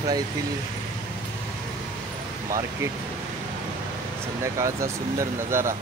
पोखरा येथील मार्केट, संध्याकाळचा सुंदर नजारा।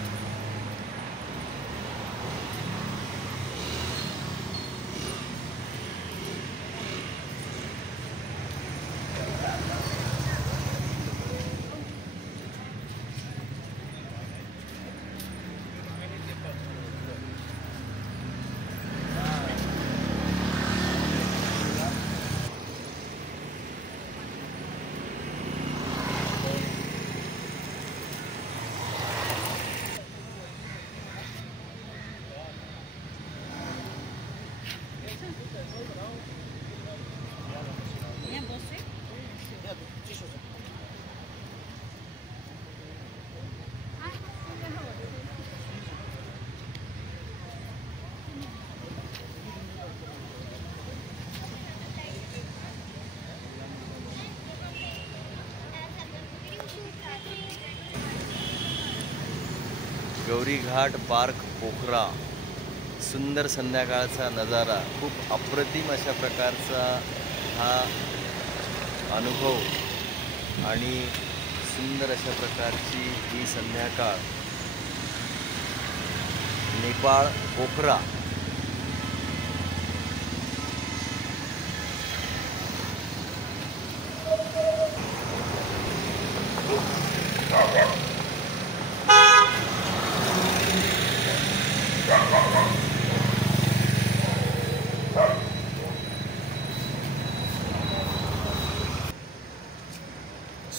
गौरी घाट पार्क पोखरा, सुंदर संध्याकाळचा नजारा। खूप अप्रतिम अशा प्रकारचा हा अनुभव आणि सुंदर अशा प्रकारची ही संध्याकाळ नेपाळ पोखरा।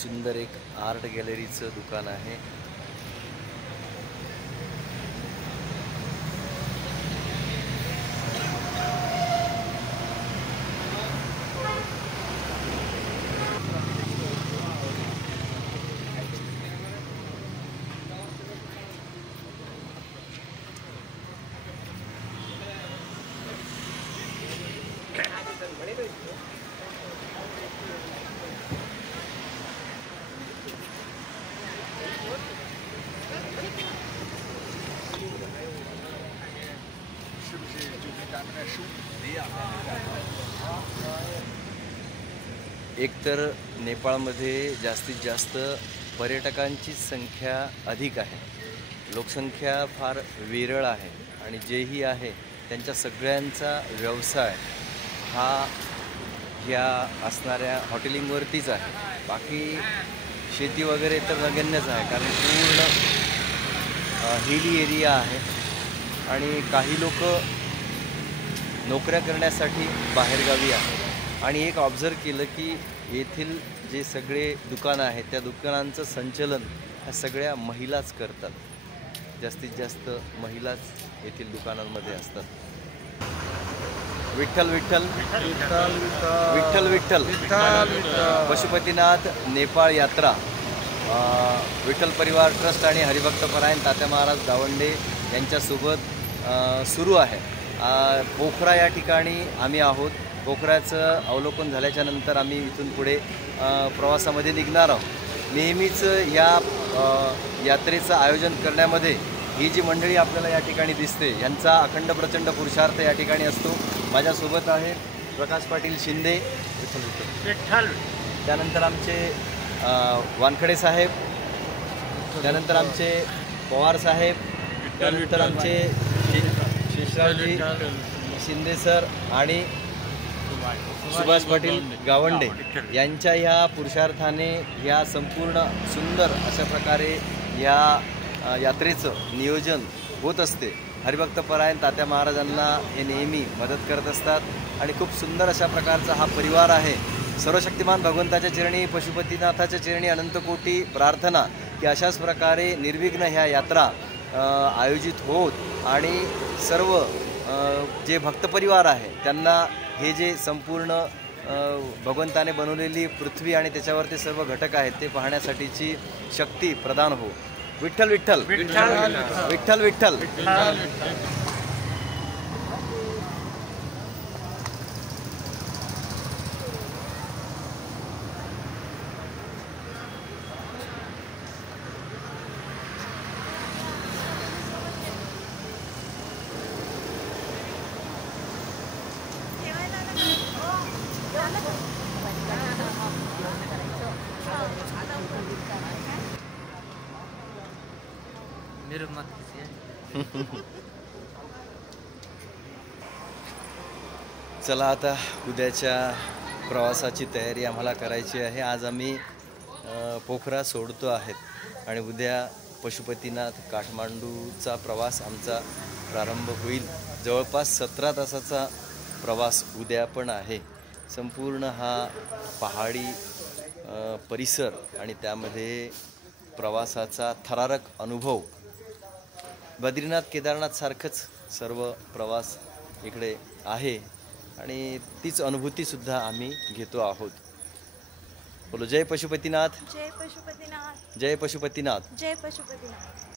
सुंदर एक आर्ट गॅलरीचं दुकान आहे। एकतर नेपाळमध्ये जास्तीत जास्त पर्यटकांची संख्या अधिक आहे, लोकसंख्या फार विरळ आहे आणि जेही आहे त्यांच्या सगळ्यांचा व्यवसाय हा ह्या असणाऱ्या हॉटेलिंगवरतीच आहे। बाकी शेती वगैरे तर नगण्यच आहे, कारण पूर्ण हिली एरिया आहे आणि काही लोक नोकऱ्या करण्यासाठी बाहेरगावी आहेत। आणि एक ऑब्झर्व केलं की येथील जे सगळे दुकानं आहेत त्या दुकानांचं संचलन ह्या सगळ्या महिलाच करतात, जास्तीत जास्त महिलाच येथील दुकानांमध्ये असतात। विठ्ठल विठ्ठल विठ्ठल विठ्ठल पशुपतीनाथ नेपाळ यात्रा विठ्ठल परिवार ट्रस्ट आणि हरिभक्तपरायण तात्या महाराज गावंडे यांच्यासोबत सुरू आहे। पोखरा या ठिकाणी आम्ही आहोत। पोखऱ्याचं अवलोकन झाल्याच्या नंतर आम्ही इथून पुढे प्रवासामध्ये निघणार आहोत। नेहमीच या यात्रेचं आयोजन करण्यामध्ये ही जी मंडळी आपल्याला या ठिकाणी दिसते यांचा अखंड प्रचंड पुरुषार्थ या ठिकाणी असतो। माझ्यासोबत आहे प्रकाश पाटील शिंदे, त्यानंतर आमचे वानखडे साहेब, त्यानंतर आमचे पवार साहेब, त्यानंतर आमचे शेषरावजी शिंदे सर आणि सुभाष पाटील गावंडे यांच्या ह्या पुरुषार्थाने या संपूर्ण सुंदर अशा प्रकारे या यात्रेचं नियोजन होत असते। हरिभक्तपरायण तात्या महाराजांना हे नेहमी मदत करत असतात आणि खूप सुंदर अशा प्रकारचा हा परिवार आहे। सर्वशक्तिमान भगवंताच्या चरणी, पशुपतीनाथाच्या चरणी अनंतकोटी प्रार्थना की अशाच प्रकारे निर्विघ्न ह्या यात्रा आयोजित होत आणि सर्व जे भक्तपरिवार आहे त्यांना हे जे संपूर्ण भगवंताने बनवलेली पृथ्वी आणि त्याच्यावरती सर्व घटक आहेत ते पाहण्यासाठीची शक्ती प्रदान हो। विठ्ठल विठ्ठल विठ्ठल विठ्ठल। मेरे मत कीजिए। चला आता उद्याच्या प्रवासाची तयारी आम्हाला करायची आहे. आज आम्ही पोखरा सोडतो आहेत आणि उद्या पशुपतीनाथ काठमांडूचा प्रवास आमचा प्रारंभ होईल. जवळपास 17 तासाचा प्रवास उद्या पण आहे. संपूर्ण हा पहाडी परिसर आणि त्यामध्ये प्रवासाचा थरारक अनुभव. बद्रीनाथ केदारनाथसारखंच सर्व प्रवास इकडे आहे आणि तीच अनुभूतीसुद्धा आम्ही घेतो आहोत. बोलो जय पशुपतीनाथ, जय पशुपतीनाथ, जय पशुपतीनाथ. जय पशुपतीनाथ.